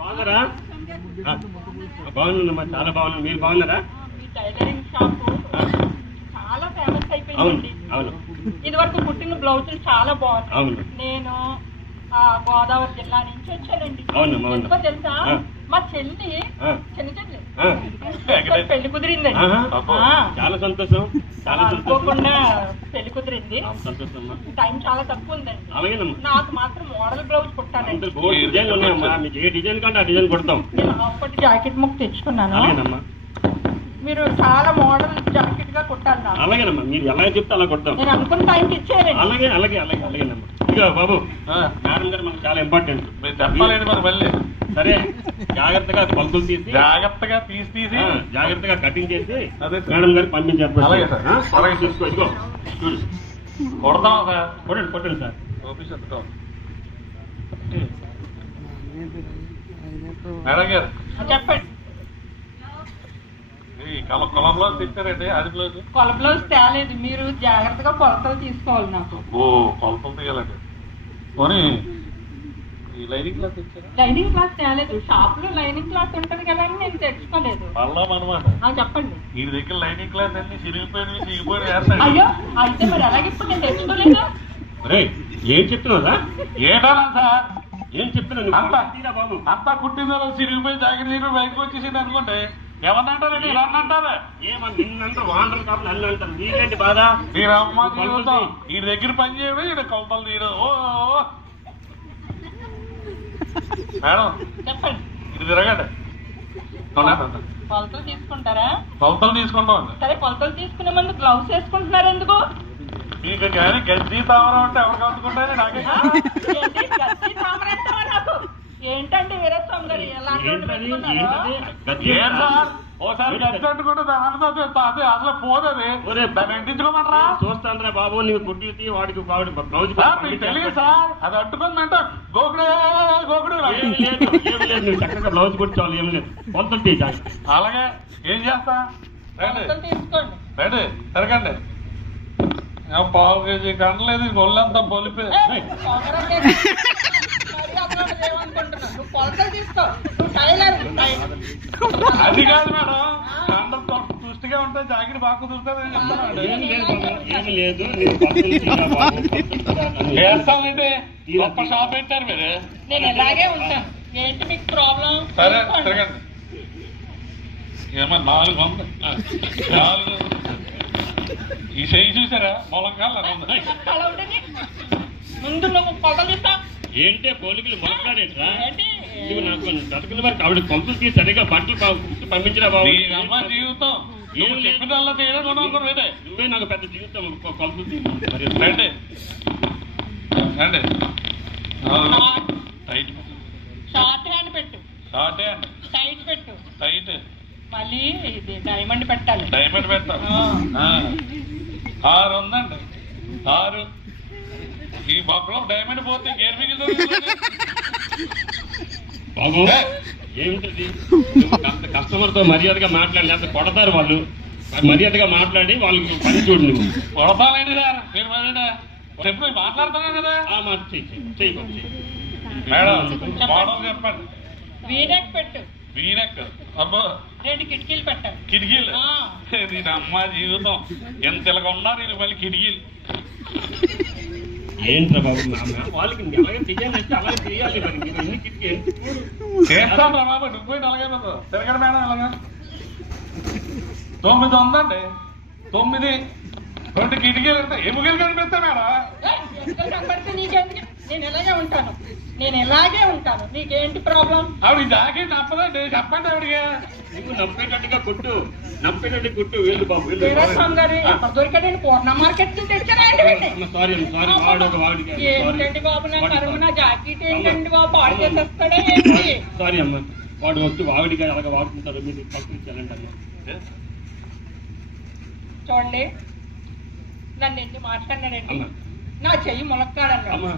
బాగున్నారా? బాగున్నామ్మా, చాలా బాగున్నాను. మీరు బాగున్నారా? మీ టైలరింగ్ షాప్ చాలా ఫేమస్ అయిపోయింది. అవును, ఇది వరకు కుట్టిన బ్లౌజులు చాలా బాగున్నాయి. అవును. నేను గోదావరి జిల్లా నుంచి వచ్చానండి. ఎందుకో తెలుసా, మా చెల్లి చిన్న చెల్లి పెళ్లి కుదిరిందండి. చాలా సంతోషం. అనుకోకుండా పెళ్లి కుదిరింది. టైం చాలా తక్కువ ఉందండి. నాకు మాత్రం మోడల్ బ్లౌజ్ కుట్టానండి. ఏ డిజైన్ కంటే ఆ డిజైన్ కుడతాం. నేను ఒకటి జాకెట్ ముక్క తెచ్చుకున్నాను. మీరు చాలా మోడల్ జాకెట్ గా కుట్టాలి. అలాగేనమ్మా, మీరు ఎలా చెప్తే అలా కుడతాం. నేను అనుకున్న టైంకి ఇచ్చారండి. అలాగే అలాగే అలాగే అలాగేనమ్మా. ఇక బాబు, మేడం గారు మనకు చాలా ఇంపార్టెంట్. చెప్పలేదు మనకు మళ్ళీ. సరే, జాగ్రత్తగా కొలతలు తీసి జాగ్రత్తగా తీసి జాగ్రత్తగా కటింగ్ చేసి మేడం గారికి పంపించేస్తాను. అలాగే సార్, అలాగే చూసుకో. ఇదిగో చూడు, కొడతాం సార్. కొట్టండి సార్. మేడం గారు చెప్పండి. కొలంలో తెచ్చారండి అది బ్లౌజ్. కొల బ్లౌజ్ తేలేదు, మీరు జాగ్రత్తగా కొలతలు తీసుకోవాలి. నాకు కొలతలు తీయాలండి. పోనీ ఈ లైనింగ్ క్లాత్ తెచ్చారా? లైనింగ్ క్లాత్ తేలేదు. షాప్ లో లైనింగ్ క్లాత్ ఉంటది కదా అని నేను తెచ్చుకోలేదు. మళ్ళా అనమాట. చెప్పండి. ఈ దగ్గర లైనింగ్ క్లాత్ అన్ని చిరిగిపోయి వేస్తాయి. అయ్యో, అయితే మరి అలాగే ఇప్పుడు నేను తెచ్చుకోలేదు. ఏం చెప్తున్నావురా? ఏటానా సార్, ఏం చెప్తున్నాను బాబు? అంతా కుట్టిందో చిరిగిపోయి జాకెట్ తీరు బయటకు వచ్చేసింది అనుకోండి, ఏమన్నంటారండి? ఇలా అన్నంటారా? నిన్నంటారు వాండరు కాబట్టి నన్ను అంటారు. నీకేంటి బాధ? మీరమ్మ జీవితం ఈ దగ్గర పని చేయడం, ఈడ కొలతలు తీయడం. మేడం చెప్పండి. ఇది తిరగండి. కొలతలు తీసుకుంటారా? కొలతలు తీసుకుంటాం. సరే, కొలతలు తీసుకునే ముందు గ్లౌస్ వేసుకుంటున్నారు ఎందుకు? మీకు కానీ గజ్జి తామరం అంటే ఎవరికి అందుకుంటారు? నాకే గజ్జి తామర అంటావా నాకు? ఏంటండి వీరస్వామి గారు ఓసారి గజ్జి అంటుకుంటే అదే అసలు పోదది. దాన్ని ఎంటించుకోమంటారా? చూస్తాను బాబు, నీకు కుట్టి వాడికి బ్లౌజ్ తెలియదు సార్. అది అంటుకుందంటే గోకుడే గోకుడు నువ్వు చక్కగా బ్లౌజ్ కుట్టాలి. ఏం లేదు, కొలతలు తీసాలి. అలాగే ఏం చేస్తా? తీసుకోండి. రండి, తిరగండి. పావు కేజీ కంటలేదు, ఒళ్ళంతా పొలిపే. అది కాదు మేడం, కండం దృష్టిగా ఉంటే జాకెట్ బాగా కుదురుతుందని చెప్తాను. వేస్తానండి, గొప్ప షాప్ పెట్టారు మీరు. నేను ఎలాగే ఉంటాను. ఏంటి మీకు ప్రాబ్లం? సరే తిరగండి. ఏమో 400 ఈ సైజు చూసారా? మొలంకాల ముందు నువ్వు కొలతలు తీస్తా. ఏంటే పోలికలు మొలకాడేట్రా? నువ్వు నాకు బ్రతుకుల వరకు ఆవిడ కొంపలు తీసి సరిగా బట్టలు పంపించినా బాబు. అమ్మ జీవితం చెప్పినల్లా తీయడం నువ్వే నాకు పెద్ద జీవితం. కొంపలు తీసి రండి రండి. టైట్ షార్ట్ హ్యాండ్ పెట్టు. Short hand. టైట్ పెట్టు. టైట్. మళ్ళీ ఇది డైమండ్ పెట్టాలి. డైమండ్ పెట్టాలి. 6 ఉందండి. 6 ఈ బొక్కలో డైమండ్ పోతే గేర్ మిగిలింది బాబు. ఏమిటది? కస్టమర్తో మర్యాదగా మాట్లాడి, లేకపోతే కొడతారు వాళ్ళు. మర్యాదగా మాట్లాడి వాళ్ళకి పని చూడు. నువ్వు కొడతానండి సార్, మీరు మరి ఎప్పుడు మాట్లాడుతున్నాను కదా. ఆ మాట చెయ్యి మేడం. మోడల్ చెప్పండి. వీనెక్ పెట్టు. వీనెక్. అబ్బో, 2 కిటికీలు పెట్టాలి. కిటికీలు? దీని అమ్మ జీవితం ఎంత ఇలాగ ఉన్నారు వీళ్ళు, మళ్ళీ కిటికీలు. ఏంట్రా బాబు, వాళ్ళకి అలాగే డిజైన్ వేస్తే అలాగే చేయాలి. చేస్తాను రా బాబు, నువ్వు పోయి అలాగే తిరగడు మేడం. అలాగా 9 ఉందండి. 9 2 కిటికీలు పెడతా. ఎముకలు కనిపిస్తా మేడం. నేను ఎలాగే ఉంటాను. నీకేంటి ప్రాబ్లం? ఆవిడ జాకెట్ నప్పదండి, చెప్పండి ఆవిడగా. నువ్వు నప్పేటట్టుగా కుట్టు, నప్పేటట్టు కుట్టు. వెళ్ళు బాబు. దొరికాడండి పూర్ణ మార్కెట్ ఏంటండి బాబు? నా కరువు, నా జాకెట్ ఏంటండి బాబు? పాడు చేసేస్తాడే ఏంటి? సారీ అమ్మా, వాడు వచ్చి వాడిగా అలాగే వాడుకుంటారు. మీరు పంపించాలంటే చూడండి, నన్ను ఎన్ని మాట్లాడినాడండి. నా చెయ్యి ములక్కాడన్నాడు,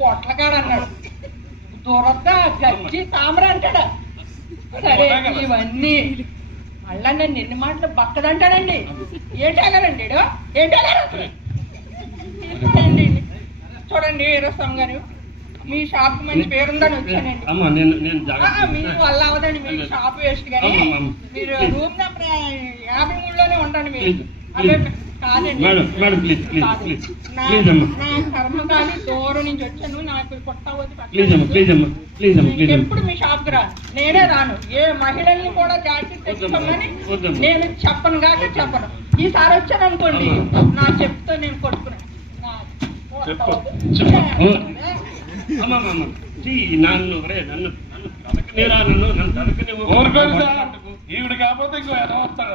పొట్లకాడన్నాడు, దూరంగా గజ్జి తామర అంటాడా. సరే, ఇవన్నీ మళ్ళా నన్ను ఎన్ని మాటలు బక్కదంటాడండి. ఏంటగారండి ఏంటగారు? చూడండి వీరస్వామి గారు, మీ షాప్ మంచి పేరుందని వచ్చానండి. అమ్మా నేను మీ వల్ల అవదండి, మీ షాప్ వేస్ట్ కానీ మీరు రూమ్ నెంబర్ 53లోనే ఉండండి. మీరు అదే కాదండి మేడం ప్లీజ్ నా కర్మకాలి దూరం నుంచి వచ్చాను, నాకు ఎప్పుడు మీ షాప్ కి రాను, నేనే రాను. ఏ మహిళల్ని కూడా జాకెట్ తెచ్చుకోమని నేను చెప్పను కాక చెప్పను. ఈసారి వచ్చాను అనుకోండి, నా చెప్తే నేను కొట్టుకున్నాను. నన్ను ఈవిడ కాకపోతే ఇంకో ఎలా వస్తాడు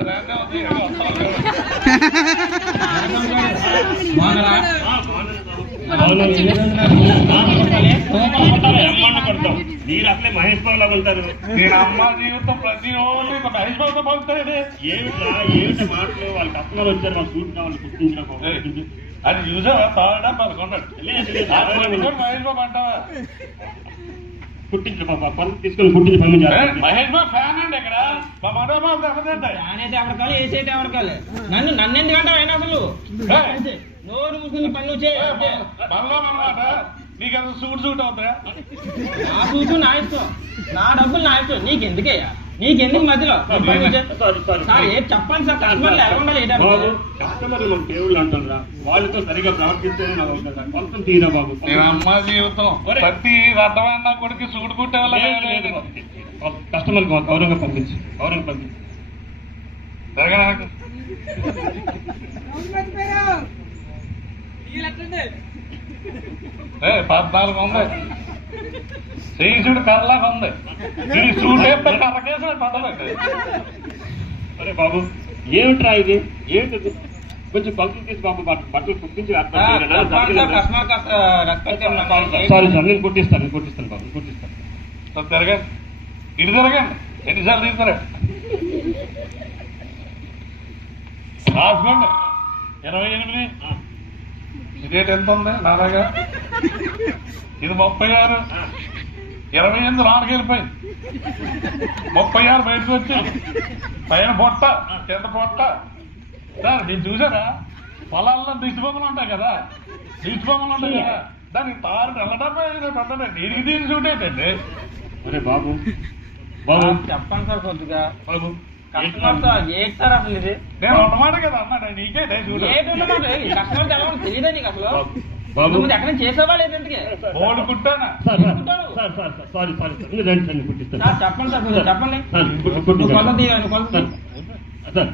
మీరు అసలే మహేష్ బాబు లాగా ఉంటారు. నేను అమ్మ జీవితం ప్రతి రోజు మహేష్ బాబుతో పంపుతాడు. ఏమిటి మాటలు, వాళ్ళ కస్టమర్ వచ్చారు, వాళ్ళు సూట్ కావాలి కుట్టించడం అది చూసావా తాగడా పదకొండాడు మహేష్ బాబు అంటావా? కుట్టించు పనులు తీసుకొని కుట్టించి పంపించారు. మహేష్ బాబు ఫ్యాన్ అండి ఇక్కడ మా మనోబాబు ఎవరికాలి వేసేటి ఎవరికాలి నన్ను ఎందుకంటావు అయినా అసలు నోరు ముసుకుని పనులు మనలో మనమాట నీకు అసలు సూట్ అవుతాయా? నా సూటు నా ఇష్టం, నా డబ్బులు నా ఇష్టం, నీకెందుకయ్యా? నీకెందుకు మధ్యలో చెప్పండి సార్. కస్టమర్లు ఎలా ఉండాలి? కస్టమర్లు మన దేవుళ్ళు అంటారా, వాళ్ళతో సరిగా ప్రవర్తిస్తేనే నాకు ఉంటుంది సార్. కొంచెం తీరా బాబు. నేను అమ్మ జీవితం ప్రతి అర్థమైన కొడుకు సూట్ కుట్టే వాళ్ళ కస్టమర్కి గౌరవంగా పంపించు. సరేగా 14 ఉంది. శ్రీశుడు కర్రలాగా ఉంది. ఈ సూట్ వేస్తే కర్రకేసి పడదండి. అరే బాబు ఏమిట్రా ఇది, ఏంటిది? కొంచెం కొలతలు తీసి బాబు బట్టలు కుట్టించి. సారీ సార్, నేను కుట్టిస్తాను బాబు, కుట్టిస్తాను. తిరగండి, ఇటు తిరగండి, ఎన్నిసార్లు తీస్తారా? రాసుకోండి 28. ఇదేటి ఎంత ఉంది నా దగ్గర? ఇది 36. 28 నాలుగు వెళ్ళిపోయింది. 36 బయటకు వచ్చి పైన పొట్ట కింద పొట్ట. సార్ నేను చూసారా, పొలాల్లో దిష్టి బొమ్మలు ఉంటాయి కదా, దానికి తారు వెళ్ళడం దీనికి దీనికి సూట్ ఏంటండి? అరే బాబు చెప్పండి సార్ కొద్దిగా. బాబు ఏంటి సార్ అసలు ఇది? నేను ఉన్నమాట కదా అన్నాడు, నీకే ఏంటి ఉన్నమాట? కస్టమర్ ఎలా తెలియదా నీకు అసలు? బాబు ఎక్కడ చేసేవా లేదంటే ఓడి కుట్టానా? సారీ రండి కుట్టిస్తాను. చెప్పండి సార్, చెప్పండి. కొలత సార్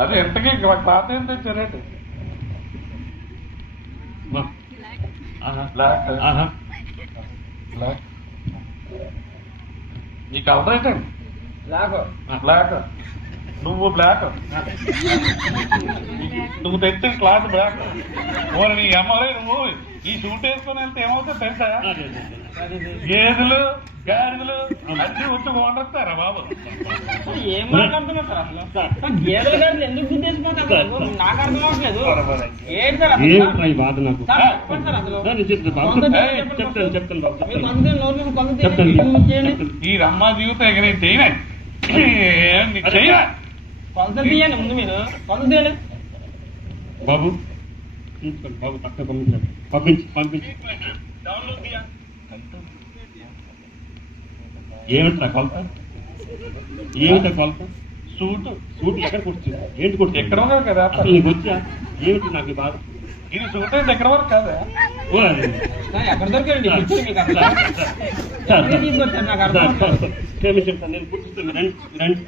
అదే ఎంతకి తాత ఏం తెచ్చారేంటి? ఈ కలర్ ఏంటండి? బ్లాక్. నువ్వు బ్లాక్, నువ్వు తెచ్చిన క్లాత్ బ్లాక్. ఓరి నీ అమ్మరే, నువ్వు ఈ సూట్ వేసుకుని వెళ్తే ఏమవుతుంది తెలుసా? గేదెలు గాడిదలు అన్ని వచ్చి వండుతారా బాబు? ఏం మాట్లాడుతున్నా సార్ అసలు? గేదెలు గాడిదలు ఎందుకు గుర్తించిపోతారు? నాకు అర్థం అవ్వట్లేదు. ఏంటి సార్ ఈ రమ్మ జీవితం ఎగ నేను చేయనా? కొలత తీయండి ముందు, మీరు కొలత తీయండి బాబు. బాబు తక్కువ పంపించి ఏమిటా కొలత? సూట్ ఎక్కడ కుడుతుంది? ఏంటి కుడుతుంది? ఎక్కడ కదా అసలు నీకు వచ్చా? ఏమిటి నాకు బాధ? ఇది సూట్ అయితే ఎక్కడ వరకు కదా? ఎక్కడ దొరికండి తీసుకొచ్చారు నాకు అర్థం. క్షమించండి, నేను కుట్టిస్తాను. రండి.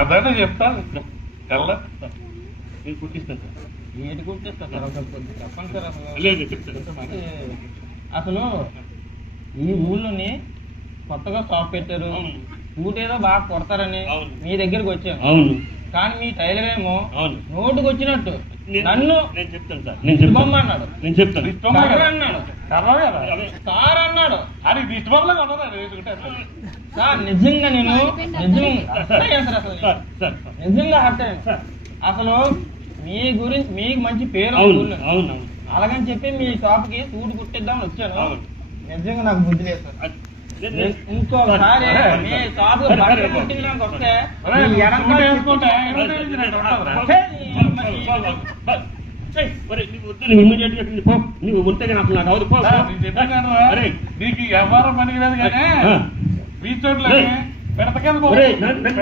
అదే చెప్తాను, నేను కుట్టిస్తాను సార్. ఏంటి కుట్టిస్తాను సార్? చెప్పండి సార్ అసలు. లేదు చెప్తాను. అసలు ఈ ఊళ్ళోని కొత్తగా షాప్ పెట్టారు, సూట్ ఏదో బాగా కొడతారని మీ దగ్గరికి వచ్చాను. అవును, కానీ మీ టైలర్ ఏమో నోటుకు వచ్చినట్టు నన్ను నేను చెప్తాను సార్, నేను బొమ్మ అన్నాడు, నేను చెప్తాను అన్నాడు, కార్ అన్నాడు. అది దిష్టి బొమ్మలాగా ఉన్నదా సార్? నిజంగా నేను నిజంగా హర్ట్ అయ్యాను. అసలు మీ గురించి మీకు మంచి పేరు, అలాగని చెప్పి మీ షాప్ కి సూట్ కుట్టిద్దామని వచ్చాను. నిజంగా నాకు బుద్ధి లేదు సార్. ఇంకోసారి మీ షాప్ కుట్టించడానికి వస్తే నువ్వు ఇమ్మీడియట్ గా పో, నువ్వు ఉంటే నాకు నాకు అవదు పో. నేను చెప్పాను కదరా, అరే నీకు ఎవరు పనికి లేదు కానీ బీచ్ రోడ్లు ఏయ్. పెడతకెళ్ళి ఒరేయ్, నన్ను-